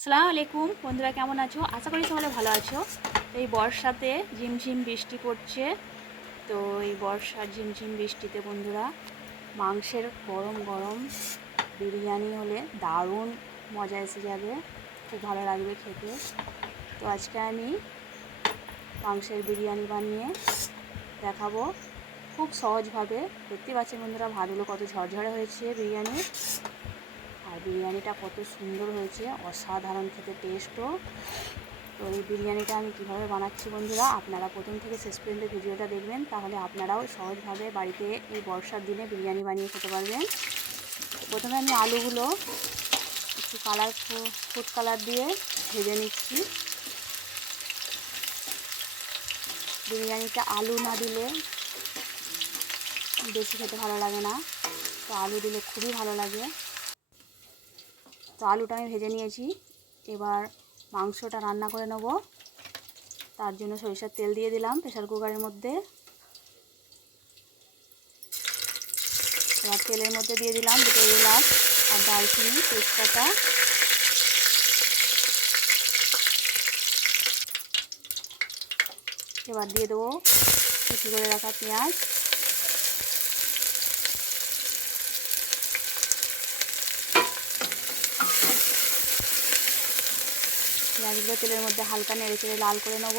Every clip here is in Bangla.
আসসালামু আলাইকুম বন্ধুরা, কেমন আছো? আশা করি সকলে ভালো আছো। এই বর্ষাতে ঝিমঝিম বৃষ্টি পড়ছে। তো এই বর্ষার ঝিমঝিম বৃষ্টিতে বন্ধুরা মাংসের গরম গরম বিরিয়ানি হলে দারুণ মজা এসে যাবে, খুব ভালো লাগবে খেতে। তো আজকে আমি মাংসের বিরিয়ানি বানিয়ে দেখাবো খুব সহজভাবে। দেখতে পাচ্ছেন বন্ধুরা ভাতগুলো কত ঝরঝরে হয়েছে বিরিয়ানি, আর বিরিয়ানিটা কত সুন্দর হয়েছে, অসাধারণ খেতে টেস্টও। তো এই বিরিয়ানিটা আমি কিভাবে বানাচ্ছি বন্ধুরা, আপনারা প্রথম থেকে শেষ পর্যন্ত ভিডিওটা দেখবেন, তাহলে আপনারাও সহজভাবে বাড়িতে এই বর্ষার দিনে বিরিয়ানি বানিয়ে খেতে পারবেন। প্রথমে আমি আলুগুলো একটু ফুড কালার দিয়ে ভেজে নিচ্ছি। বিরিয়ানিটা আলু না দিলে বেশি খেতে ভালো লাগে না, তো আলু দিলে খুবই ভালো লাগে। তো আলুটা আমি ভেজে নিয়েছি, এবার মাংসটা রান্না করে নেব। তার জন্য সরিষার তেল দিয়ে দিলাম প্রেসার কুকারের মধ্যে। এবার তেলের মধ্যে দিয়ে দিলাম দুটো এলাচ আর দারচিনি, তেজপাতা। এবার দিয়ে দেবো কুচি করে রাখা পেঁয়াজ। পেঁয়াজগুলো তেলের মধ্যে হালকা নেড়ে চেড়ে লাল করে নেব।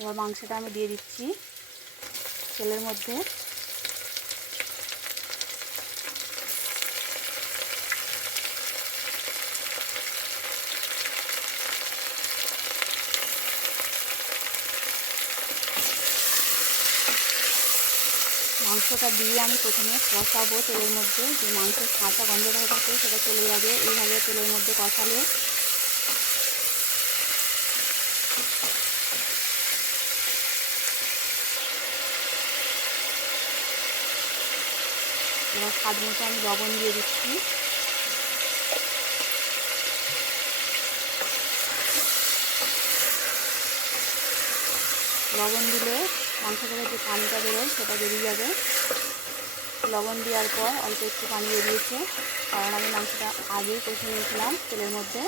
এবার মাংসটা আমি দিয়ে দিচ্ছি তেলের মধ্যে। মাংসটা দিয়ে আমি প্রথমে কষাবো তেলের মধ্যে, যে মাংসের কাঁচা গন্ধটা থাকে সেটা চলে যাবে এইভাবে তেলের মধ্যে কষালে। এবার স্বাদ মতো আমি লবণ দিয়ে দিচ্ছি। লবণ দিলে মাংস থেকে যে পানিটা বেরোয় সেটা বেরিয়ে যাবে। লবণ দেওয়ার পর অল্প একটু পানি বেরিয়েছে, কারণ আমি মাংসটা আগেই কষে নিয়েছিলাম তেলের মধ্যে।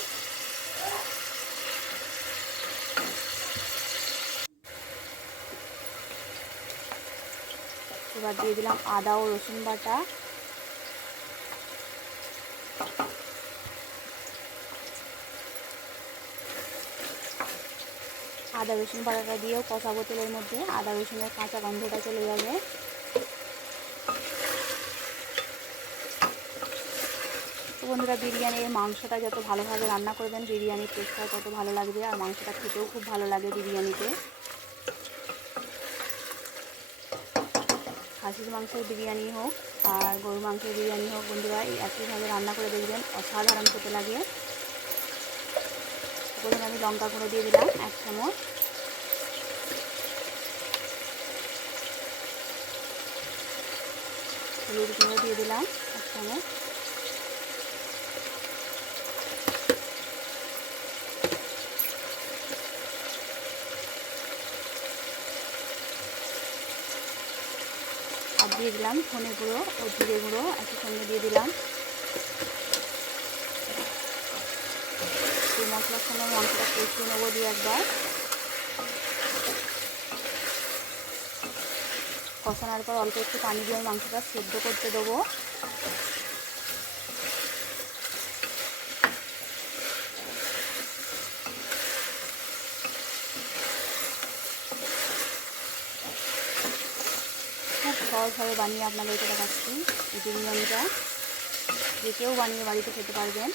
এবার দিয়ে দিলাম আদা ও রসুন বাটা। আদা রসুন বাটাটা দিয়েও কষাবো তেলের মধ্যে, আদা রসুনের কাঁচা গন্ধটা চলে যাবে। তো বন্ধুরা, বিরিয়ানির মাংসটা যত ভালোভাবে রান্না করবেন বিরিয়ানির টেস্টটা তত ভালো লাগবে, আর মাংসটা খেতেও খুব ভালো লাগে বিরিয়ানিতে। খাসির মাংসের বিরিয়ানি হোক আর গরুর মাংসের বিরিয়ানি হোক বন্ধুরা, এই একইভাবে রান্না করে দেখবেন, অসাধারণ খেতে লাগে। প্রথমে আমি লঙ্কা গুঁড়ো দিয়ে দিলাম 1 চামচ। হলুদ গুঁড়ো দিয়ে দিলাম 1 চামচ। আর দিয়ে দিলাম ধনে গুঁড়ো ও জিরে গুঁড়ো একই সঙ্গে দিয়ে দিলাম। এই মশলার সঙ্গে মাংসটা কষিয়ে নেবো দিয়ে একবার। কষানোর পর অল্প একটু পানি দিয়ে মাংসটা সেদ্ধ করতে দেবো। খুব সহজভাবে বানিয়ে আপনাদেরকে দেখাচ্ছি এই বিরিয়ানিটা, যে কেউ বানিয়ে বাড়িতে খেতে পারবেন।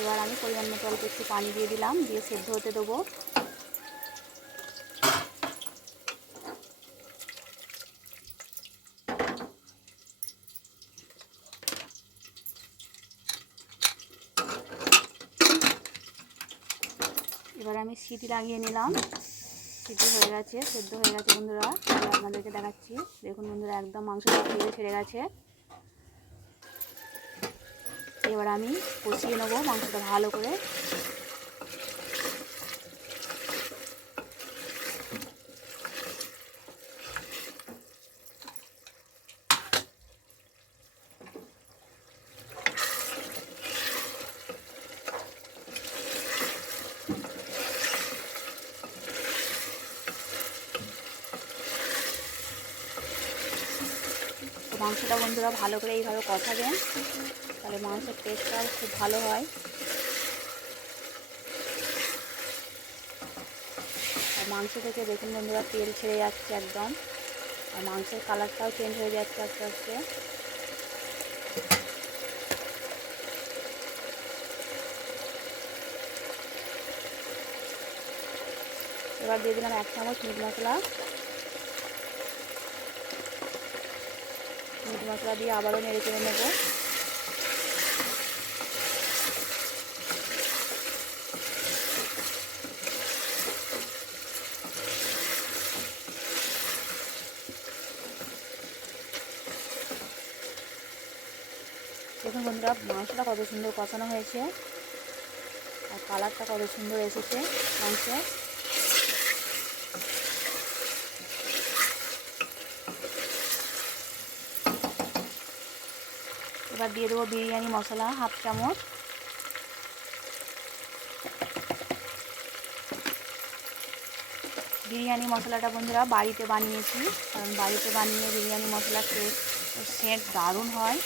এবার আমি পরিমাণ মতো অল্প একটু পানি দিয়ে দিলাম, দিয়ে সেদ্ধ হতে দেবো। এবার আমি সিটি লাগিয়ে নিলাম সিটি হয়ে গেছে, সেদ্ধ হয়ে গেছে বন্ধুরা। তাহলে আপনাদেরকে দেখাচ্ছি। দেখুন বন্ধুরা, একদম মাংসটা তেল ছেড়ে গেছে। এবার আমি কষিয়ে নেবো মাংসটা ভালো করে। মাংসটা বন্ধুরা ভালো করে এইভাবে কষাবেন, তাহলে মাংসের টেস্টটাও খুব ভালো হয়। আর মাংস থেকে দেখুন বন্ধুরা তেল ছেড়ে যাচ্ছে একদম, আর মাংসের কালারটাও চেঞ্জ হয়ে যাচ্ছে আস্তে আস্তে। এবার দিয়ে দিলাম 1 চামচ মিট মশলা। মিট মশলা দিয়ে আবারও নেড়ে চেড়ে নেবো। দেখুন বন্ধুরা, মাংসটা কত সুন্দর কষানো হয়েছে, আর কালারটা কত সুন্দর এসেছে মাংসে। এবার দিয়ে দেবো বিরিয়ানি মশলা 1/2 চামচ। বিরিয়ানি মশলাটা বন্ধুরা বাড়িতে বানিয়েছি, কারণ বাড়িতে বানিয়ে বিরিয়ানি মশলার সেন্ট দারুণ হয়।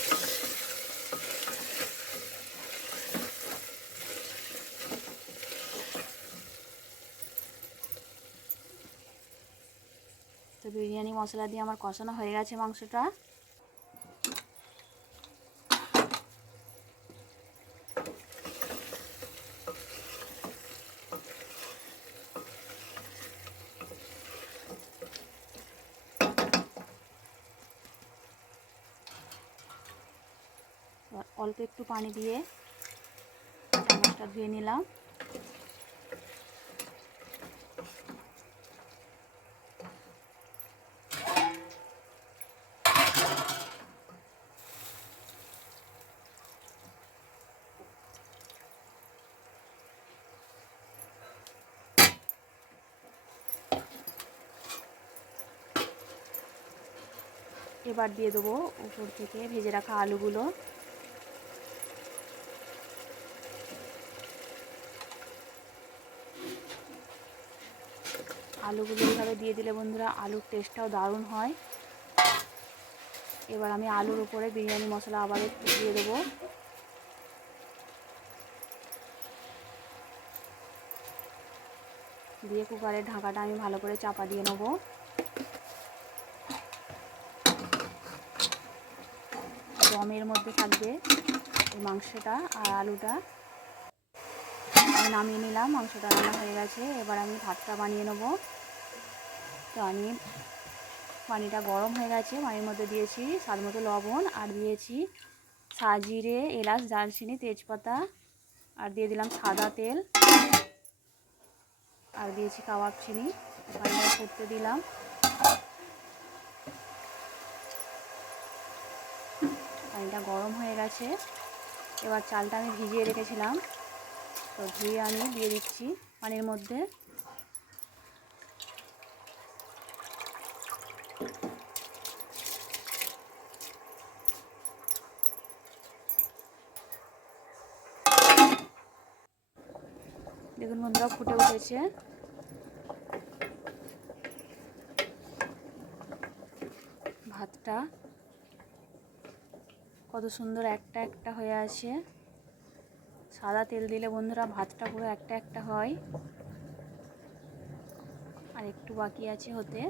তো বিরিয়ানি মশলা দিয়ে আমার কষানো হয়ে গেছে মাংসটা। অল্প একটু পানি দিয়ে চামচটা ধুয়ে নিলাম। এবার দিয়ে দেবো উপর থেকে ভেজে রাখা আলুগুলো। আলুগুলো এইভাবে দিয়ে দিলে বন্ধুরা আলুর টেস্টটাও দারুণ হয়। এবার আমি আলুর উপরে বিরিয়ানি মশলা আবার একটু দিয়ে দেবো। দিয়ে কুকারের ঢাকাটা আমি ভালো করে চাপা দিয়ে নেবো। দমের মধ্যে থাকবে এই মাংসটা আর আলুটা। আমি নামিয়ে নিলাম, মাংসটা রান্না হয়ে গেছে। এবার আমি ভাতটা বানিয়ে নেব। তো আমি পানিটা গরম হয়ে গেছে, পানির মধ্যে দিয়েছি স্বাদ মতো লবণ, আর দিয়েছি সাজিরে, এলাচ, দারচিনি, তেজপাতা, আর দিয়ে দিলাম সাদা তেল, আর দিয়েছি কাবাব চিনি। পানিটা ফুটতে দিলাম। পানিটা গরম হয়ে গেছে। এবার চালটা আমি ভিজিয়ে রেখেছিলাম, তো ধুয়ে আমি দিয়ে দিচ্ছি পানির মধ্যে। দেখুন বন্ধুরা ফুটে উঠেছে। ভাতটা কত সুন্দর একটা একটা হয়ে আছে। সাদা তেল দিলে বন্ধুরা ভাতটা পুরো একটা একটা হয়। আর একটু বাকি আছে হতে।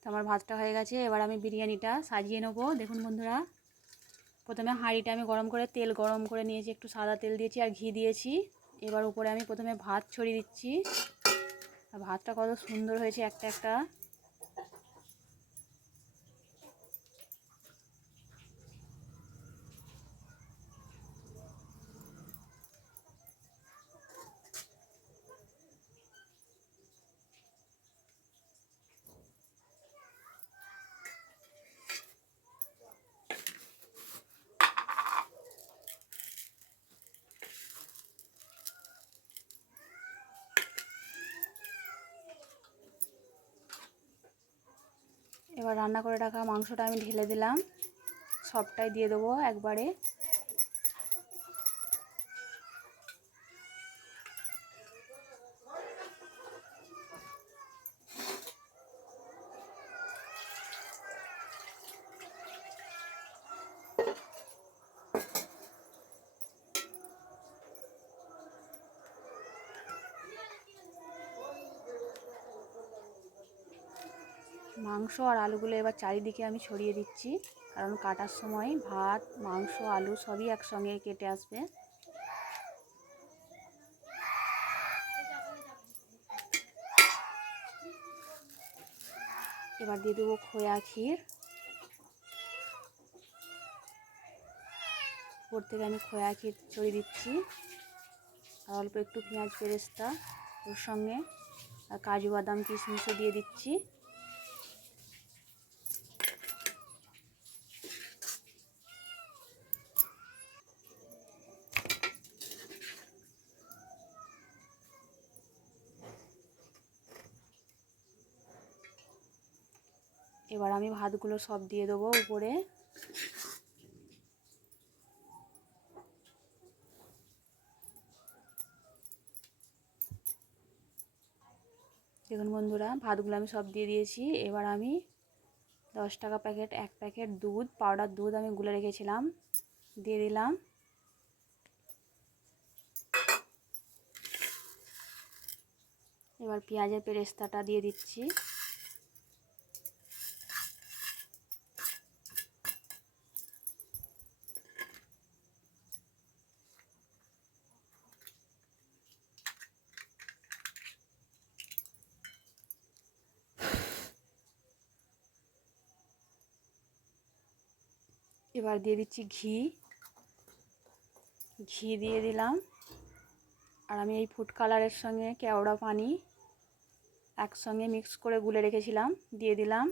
তো আমার ভাতটা হয়ে গেছে। এবার আমি বিরিয়ানিটা সাজিয়ে নেবো। দেখুন বন্ধুরা, প্রথমে হাঁড়িটা আমি গরম করে তেল গরম করে নিয়েছি, একটু সাদা তেল দিয়েছি আর ঘি দিয়েছি। এবার উপরে আমি প্রথমে ভাত ছড়িয়ে দিচ্ছি। আর ভাতটা কত সুন্দর হয়েছে একটা একটা। এবার রান্না করে রাখা মাংসটা আমি ঢেলে দিলাম, সবটাই দিয়ে দেবো একবারে। মাংস আর আলুগুলো এবার চারিদিকে আমি ছড়িয়ে দিচ্ছি, কারণ কাটার সময় ভাত মাংস আলু সবই একসঙ্গে কেটে আসবে। এবার দিয়ে দেবো খোয়া ক্ষীর, উপর থেকে আমি খোয়া ক্ষীর ছড়িয়ে দিচ্ছি, আর অল্প একটু পেঁয়াজ বেরেস্তা ওর সঙ্গে, আর কাজু বাদাম কিশমিশও দিয়ে দিচ্ছি। এবার আমি ভাতগুলো সব দিয়ে দেবো উপরে। দেখুন বন্ধুরা, ভাতগুলো আমি সব দিয়ে দিয়েছি। এবার আমি 10 টাকা প্যাকেট, 1 প্যাকেট দুধ, পাউডার দুধ আমি গুলে রেখেছিলাম, দিয়ে দিলাম। এবার পেঁয়াজের পেরেস্তাটা দিয়ে দিচ্ছি। এবার দিয়ে দিচ্ছি ঘি, ঘি দিয়ে দিলাম। আর আমি এই ফুড কালারের সঙ্গে কেওড়া পানি একসঙ্গে মিক্স করে গুলে রেখেছিলাম, দিয়ে দিলাম।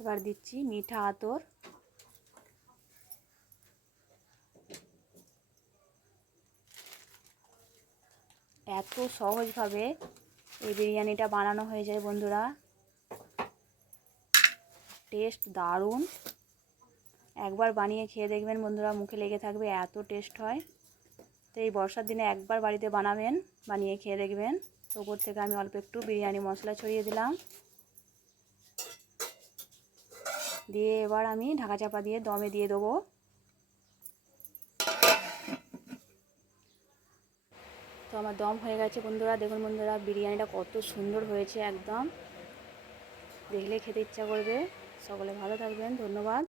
এবার দিচ্ছি মিঠা আতর, এত সহজভাবে এই বিরিয়ানিটা বানানো হয়ে যায় বন্ধুরা, টেস্ট দারুণ। একবার বানিয়ে খেয়ে দেখবেন বন্ধুরা, মুখে লেগে থাকবে, এত টেস্ট হয়। তো এই বর্ষার দিনে একবার বাড়িতে বানাবেন, বানিয়ে খেয়ে দেখবেন। তো ওপর থেকে আমি অল্প একটু বিরিয়ানি মশলা ছড়িয়ে দিলাম, দিয়ে এবার আমি ঢাকা চাপা দিয়ে দমে দিয়ে দেবো। তো আমার দম হয়ে গেছে বন্ধুরা। দেখুন বন্ধুরা, বিরিয়ানিটা কত সুন্দর হয়েছে, একদম দেখলে খেতে ইচ্ছা করবে। সকলে ভালো থাকবেন, ধন্যবাদ।